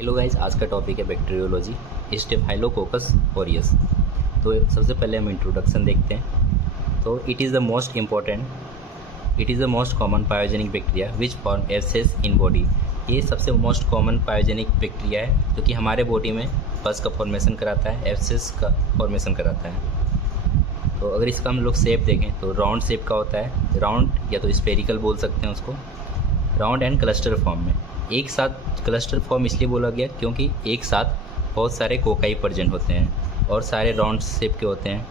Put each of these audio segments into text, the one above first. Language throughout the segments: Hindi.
हेलो गाइस, आज का टॉपिक है बैक्टीरियोलॉजी स्टेफाइलोकोकस ऑरियस। तो सबसे पहले हम इंट्रोडक्शन देखते हैं। तो it is the most common pyogenic bacteria which form abscess in body. ये सबसे मोस्ट कॉमन पायोजेनिक बैक्टीरिया है जो कि हमारे बॉडी में पस का फॉर्मेशन कराता है, एब्सेस का फॉर्मेशन कराता है। तो अगर इसका हम लोग शेप देखें तो राउंड शेप का होता है, राउंड या तो स्फेरिकल बोल सकते हैं उसको, राउंड एंड क्लस्टर फॉर्म में। एक साथ क्लस्टर फॉर्म इसलिए बोला गया क्योंकि एक साथ बहुत सारे कोकाई प्रेजेंट होते हैं और सारे राउंड शेप के होते हैं,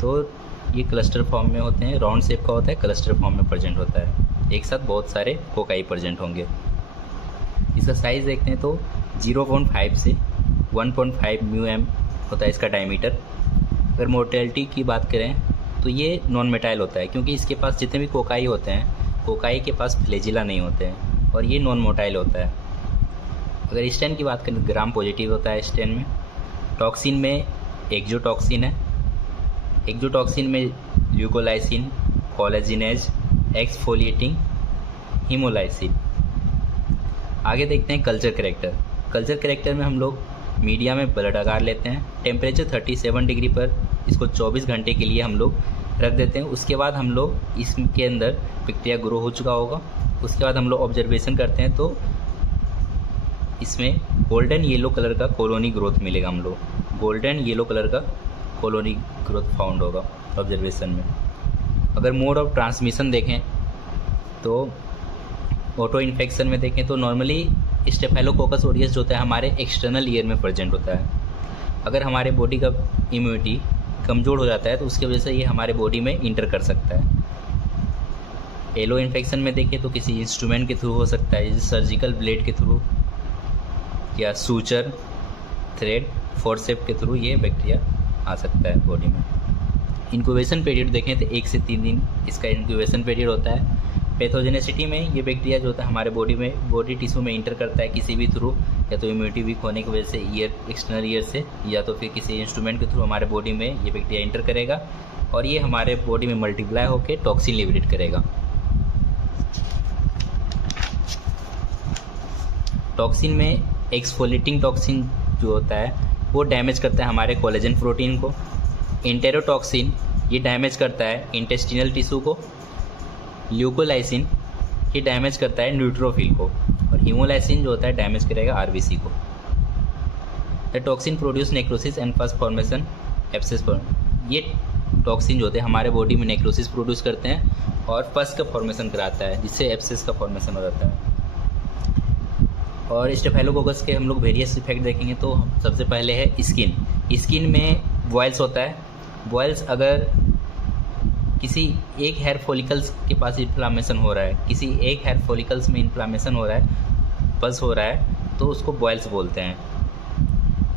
तो ये क्लस्टर फॉर्म में होते हैं। राउंड शेप का होता है, क्लस्टर फॉर्म में प्रेजेंट होता है, एक साथ बहुत सारे कोकाई प्रेजेंट होंगे। इसका साइज़ देखते हैं तो 0.5 से 1.5 μm होता है इसका डायमीटर। अगर मोर्टेलिटी की बात करें तो ये नॉन मेटाइल होता है क्योंकि इसके पास जितने भी कोकाई होते हैं, कोकाई के पास फ्लैजिला नहीं होते हैं और ये नॉन मोटाइल होता है। अगर स्टेन की बात करें, ग्राम पॉजिटिव होता है स्टेन में। टॉक्सिन में एक्जोटॉक्सिन है, एक्जोटॉक्सिन में ल्यूकोलाइसिन, कोलेजिनेज, एक्सफोलिएटिंग हीमोलाइसिन। आगे देखते हैं कल्चर कैरेक्टर। कल्चर कैरेक्टर में हम लोग मीडिया में ब्लड आकार लेते हैं, टेम्परेचर 37 डिग्री पर इसको 24 घंटे के लिए हम लोग रख देते हैं। उसके बाद हम लोग इसके अंदर बैक्टीरिया ग्रो हो चुका होगा, उसके बाद हम लोग ऑब्जर्वेशन करते हैं तो इसमें गोल्डन येलो कलर का कॉलोनी ग्रोथ मिलेगा। हम लोग गोल्डन येलो कलर का कॉलोनी ग्रोथ फाउंड होगा ऑब्जर्वेशन में। अगर मोड ऑफ ट्रांसमिशन देखें तो ऑटो इन्फेक्शन में देखें तो नॉर्मली स्टेफाइलोकोकस ऑरियस जो होता है हमारे एक्सटर्नल ईयर में प्रेजेंट होता है। अगर हमारे बॉडी का इम्यूनिटी कमज़ोर हो जाता है तो उसकी वजह से ये हमारे बॉडी में इंटर कर सकता है। एलो इन्फेक्शन में देखें तो किसी इंस्ट्रूमेंट के थ्रू हो सकता है, जैसे सर्जिकल ब्लेड के थ्रू या सूचर, थ्रेड, फोर्सेप के थ्रू ये बैक्टीरिया आ सकता है बॉडी में। इंक्यूबेशन पीरियड देखें तो 1 से 3 दिन इसका इंक्यूबेशन पीरियड होता है। पैथोजेनेसिटी में ये बैक्टीरिया जो होता है हमारे बॉडी टिश्यू में इंटर करता है किसी भी थ्रू, या तो इम्यूनिटी वीक होने की वजह से ईयर, एक्सटर्नल ईयर से, या तो फिर किसी इंस्ट्रूमेंट के थ्रू हमारे बॉडी में ये बैक्टीरिया इंटर करेगा और ये हमारे बॉडी में मल्टीप्लाई होकर टॉक्सिन लिबरेट करेगा। टॉक्सिन में एक्सफोलिएटिंग टॉक्सिन जो होता है वो डैमेज करता है हमारे कोलेजन प्रोटीन को। एंटेरोटॉक्सिन ये डैमेज करता है इंटेस्टिनल टिश्यू को। ल्यूकोलाइसिन ये डैमेज करता है न्यूट्रोफिल को, और हीमोलाइसिन जो होता है डैमेज करेगा आरबीसी को। The toxin produce necrosis and pus formation abscess. ये टॉक्सिन जो होते हैं हमारे बॉडी में नेक्रोसिस प्रोड्यूस करते हैं और पस का फॉर्मेशन कराता है, जिससे एब्सेस का फॉर्मेशन हो जाता है। और स्टेफाइलोकोकस के हम लोग वेरियस इफेक्ट देखेंगे तो सबसे पहले है स्किन में बॉयल्स होता है। बॉयल्स अगर किसी एक हेयर फॉलिकल्स के पास इन्फ्लामेशन हो रहा है, किसी एक हेयर फॉलिकल्स में इन्फ्लामेशन हो रहा है, पस हो रहा है, तो उसको बॉयल्स बोलते हैं।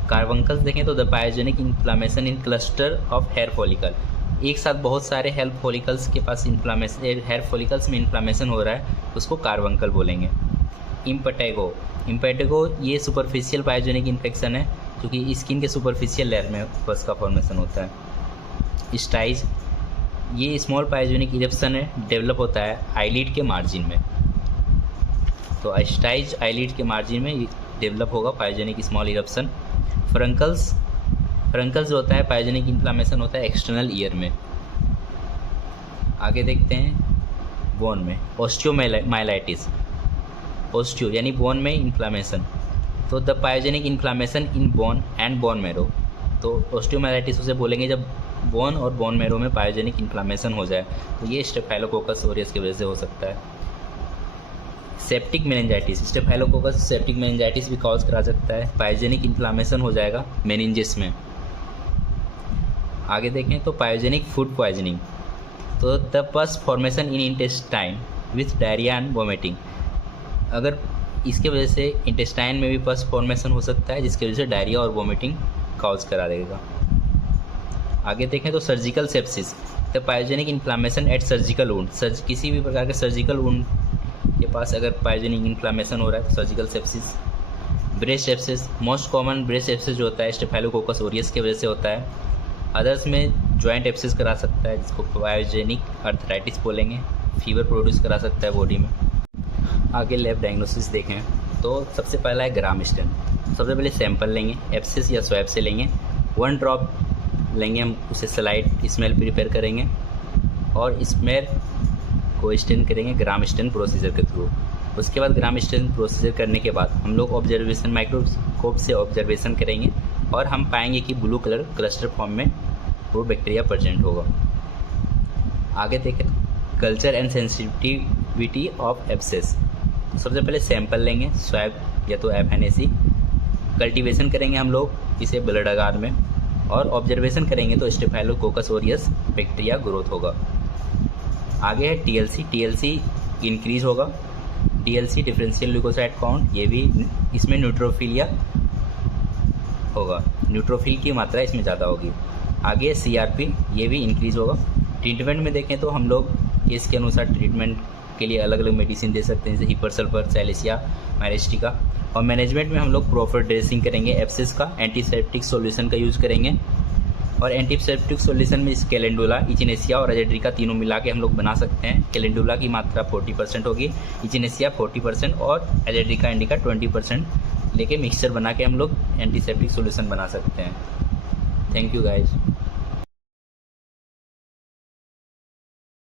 कार्बंकल्स देखें तो the pyogenic inflammation in cluster of hair follicle. एक साथ बहुत सारे हेयर फॉलिकल्स के पास इन्फ्लामेशन, हेयर फॉलिकल्स में इन्फ्लामेशन हो रहा है, उसको कार्बंकल बोलेंगे। इम्पेटिगो ये सुपरफिशियल पायोजेनिक इन्फेक्शन है क्योंकि स्किन के सुपरफिशियल लेयर में पस का फॉर्मेशन होता है। स्टाइज ये स्मॉल पायोजेनिक इरप्शन है, डेवलप होता है आईलिड के मार्जिन में। तो स्टाइज आईलिड के मार्जिन में डेवलप होगा पायोजेनिक स्मॉल इरप्शन। फ्रंकल्स जो होता है पायोजेनिक इन्फ्लामेशन होता है एक्सटर्नल ईयर में। आगे देखते हैं बोन में ऑस्टियोमाइलाइटिस। ऑस्टियो यानी बोन में इन्फ्लामेशन, तो the pyogenic inflammation in bone and bone marrow. तो ऑस्टियोमाइलाइटिस उसे बोलेंगे जब बोन और बोन मैरो में पायोजेनिक इन्फ्लामेशन हो जाए, तो ये स्टेफाइलोकोकस ऑरियस की वजह से हो सकता है। Septic meningitis, staphylococcus septic meningitis भी कॉज करा सकता है, पायोजेनिक इन्फ्लामेशन हो जाएगा मेनिंजिस में। आगे देखें तो पायोजेनिक फूड पॉइजनिंग, तो the pus formation in intestine with diarrhoea and vomiting. अगर इसके वजह से इंटेस्टाइन में भी पस फॉर्मेशन हो सकता है, जिसकी वजह से डायरिया और वोमिटिंग कॉज करा देगा। आगे देखें तो surgical sepsis, the pyogenic inflammation at surgical wound. किसी भी प्रकार के सर्जिकल वुंड के पास अगर पायोजेनिक इन्फ्लामेशन हो रहा है तो surgical sepsis. Breast abscess, most common breast abscess जो होता है स्टेफाइलोकोकस ऑरियस की वजह से होता है। अदर्स में जॉइंट एब्सेस करा सकता है, जिसको पायोजेनिक अर्थराइटिस बोलेंगे। फीवर प्रोड्यूस करा सकता है बॉडी में। आगे लैब डायग्नोसिस देखें तो सबसे पहला है ग्राम स्टेन। सबसे पहले सैंपल लेंगे, एब्सेस या स्वैब से लेंगे, 1 ड्रॉप लेंगे, हम उसे स्लाइड स्मेल प्रिपेयर करेंगे और स्मेल को स्टेन करेंगे ग्राम स्टेन प्रोसीजर के थ्रू। उसके बाद ग्राम स्टेन प्रोसीजर करने के बाद हम लोग ऑब्जर्वेशन माइक्रोस्कोप से ऑब्जर्वेशन करेंगे और हम पाएंगे कि ब्लू कलर क्लस्टर फॉर्म में वो बैक्टीरिया प्रेजेंट होगा। आगे देखें culture and sensitivity of abscess. तो सबसे पहले सैंपल लेंगे, स्वैब या तो FNAC, कल्टीवेशन करेंगे हम लोग इसे ब्लड अगार में और ऑब्जर्वेशन करेंगे तो स्टेफाइलोकोकस ऑरियस बैक्टीरिया ग्रोथ होगा। आगे है TLC इंक्रीज होगा, TLC डिफरेंशियल ल्यूकोसाइट काउंट, ये भी इसमें न्यूट्रोफिलिया होगा, न्यूट्रोफिल की मात्रा इसमें ज़्यादा होगी। आगे CRP, ये भी इंक्रीज होगा। ट्रीटमेंट में देखें तो हम लोग केस के अनुसार ट्रीटमेंट के लिए अलग अलग मेडिसिन दे सकते हैं, जैसे हिपरसल्फर, सैलिसिया, मायरेस्टिका। और मैनेजमेंट में हम लोग प्रॉपर ड्रेसिंग करेंगे एब्सेस का, एंटीसेप्टिक सॉल्यूशन का यूज़ करेंगे और एंटीसेप्टिक सॉल्यूशन में कैलेंडुला, इचिनेसिया और एजेड्रिका तीनों मिला के हम लोग बना सकते हैं। कैलेंडुला की मात्रा 40% होगी, इचिनेसिया 40% और एजेड्रिका इंडिका 20% लेके मिक्सचर बना के हम लोग एंटीसेप्टिक सॉल्यूशन बना सकते हैं। Thank you guys.